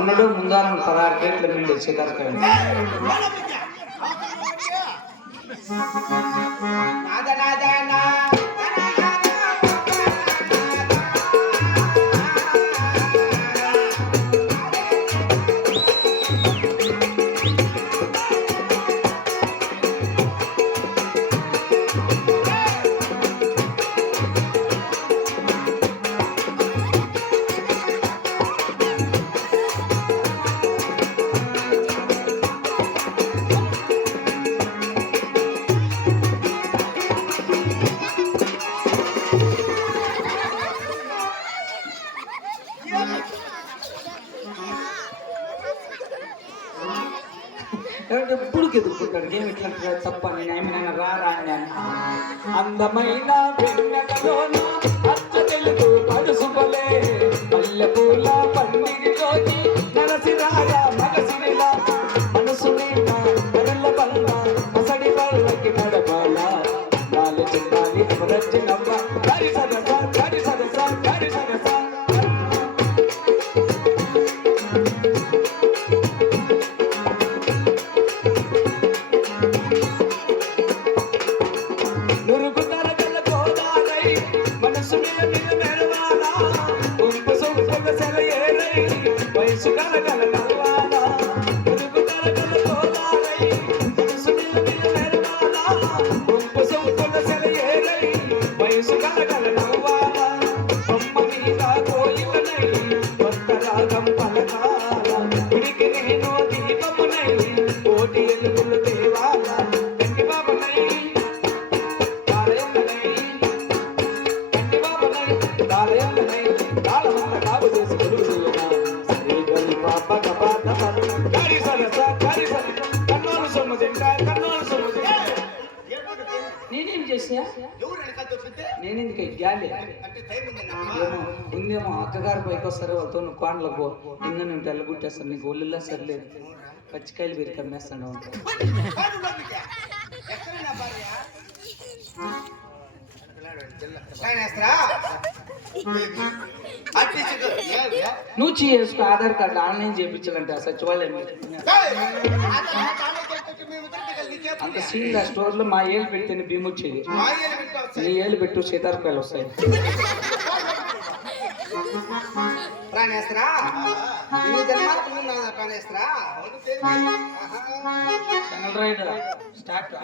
ఉన్నడు ముందారం 16 గేట్ల మీద వచ్చేదాకా ఎప్పుడు ఎదుర్కొంటాడు ఏమి ఇట్లా తప్ప నేను ఏమైనా రారా అందమైన వెన్నెలలోన అచ్చ తెలుగు పడుసుపలే మల్లెపూల పండిరిలోకి నరసిరాగా మగసిరిలా మనసు నిండా కరుల బల్ల అసడి బల్లకి నడబాల నాలు చిన్నాలి రచనమ్మ కరి సరస కరి సరస కరి సరస నేనేం చేసా నేనెందుకు గాలి ఉందేమో అక్కగారు పైకి వస్తారు వాళ్ళతో నువ్వు కోండలకు పో ఇంకా నేను తెల్లగుట్టేస్తాను నీకు ఒళ్ళులా సరిలేదు పచ్చికాయలు పెరిగి కమ్మేస్తాను నువ్వు చేసుకో ఆధార్ కార్డు ఆన్లైన్ చేయించాలంటే సచివాలయం అంత సీన్ స్టోర్ లో మా ఏళ్ళు పెడితే భీము వచ్చేది నీ ఏళ్ళు పెట్టు సీతారకాయలు వస్తాయి స్టార్ట్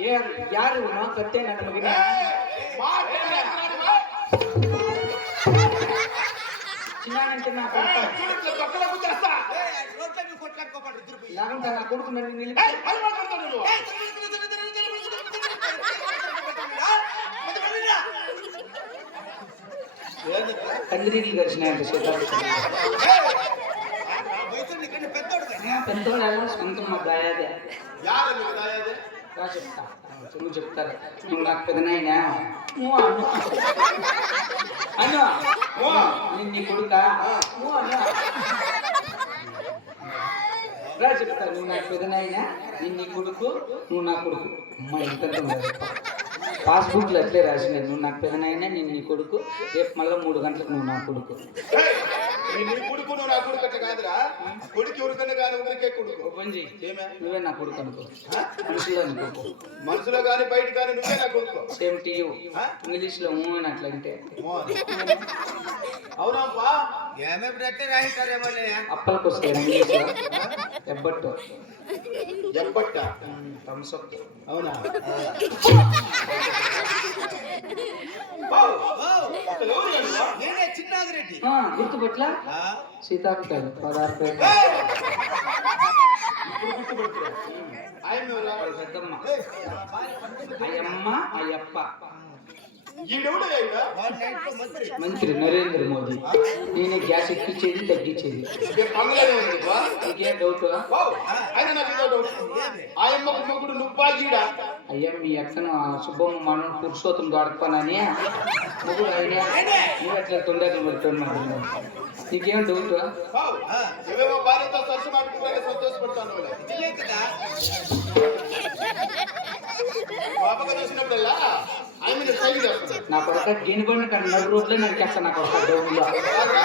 ಯಾರು ಇವನು ಕತ್ತೆ ನನ್ನ ಮಗನ చిన్నానంటే నా లేకుంటే నా కొడుకు నన్ను నిలిపి కందిరీలు గడిచినాయంటే పెద్దోళ్ళు ఎలా సొంతం మా దాయాదే చెప్తా నువ్వు చెప్తారు నువ్వు నాకు పెదనైనా అను నీ కొడుక రా చెప్తా నువ్వు నాకు పెదనైనా నీ కొడుకు నువ్వు నా కొడుకు అమ్మ ఎంత పాస్బుక్లు అట్లే రాసినాయి నువ్వు నాకు పెదనైనా నేను నీ కొడుకు రేపు మళ్ళీ 3 గంటలకు నువ్వు నా కొడుకు నువ్వే నా కొడుకు అనుకో మనసులో కానీ బయట కానీ నువ్వే నా కొడుకు సేమ్ టు యూ ఇంగ్లీష్ లో మూవ్ అని అట్లంటే అవునప్పా అప్పలకు వస్తాయి ఇంగ్లీష్ ఎబ్బట్టు ఎబ్బట్ట థమ్స్ అప్ అవునా చిన్నాగిరెడ్డి గుర్తుపట్ల సీతాకాయలు 16 పెద్దమ్మ అయ్యమ్మ అయ్యప్ప మంత్రి నరేంద్ర మోదీ నేనే గ్యాస్ ఎక్కించేది తగ్గించేది నీకేం డౌట్ అయ్యా మీ అక్కను శుభం మనం పురుషోత్తం దొడపనని ముగ్గురు అయినా నువ్వు ఎట్లా తొందరగా పెట్టున్నాడు నీకేం డౌట్ నా కొడుక గినిబండి కానీ 4 రోజులే నరికేస్తాను నా కొడుక డౌన్లో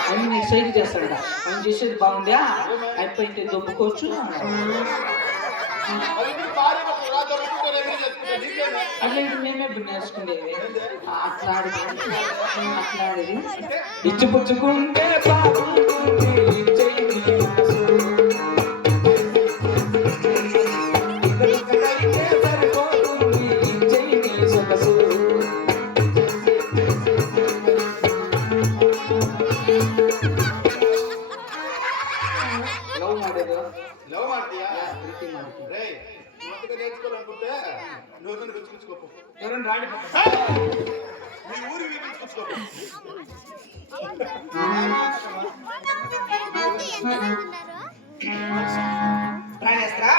అన్ని నీకు సైడ్ చేస్తాడు ఆయన చేసేది బాగుందా అయిపోయింది దొబ్బుకోవచ్చు అట్లా మేమే నేర్చుకునేది అట్లా ఆడేది ఇచ్చి పుచ్చుకుంటే నేర్చుకోవాలనుకుంటే నువ్వు రుచుకోపో ఎవరైనా రాడి మీ ఊరి రుచుకోపో ప్రాణేస్త్రా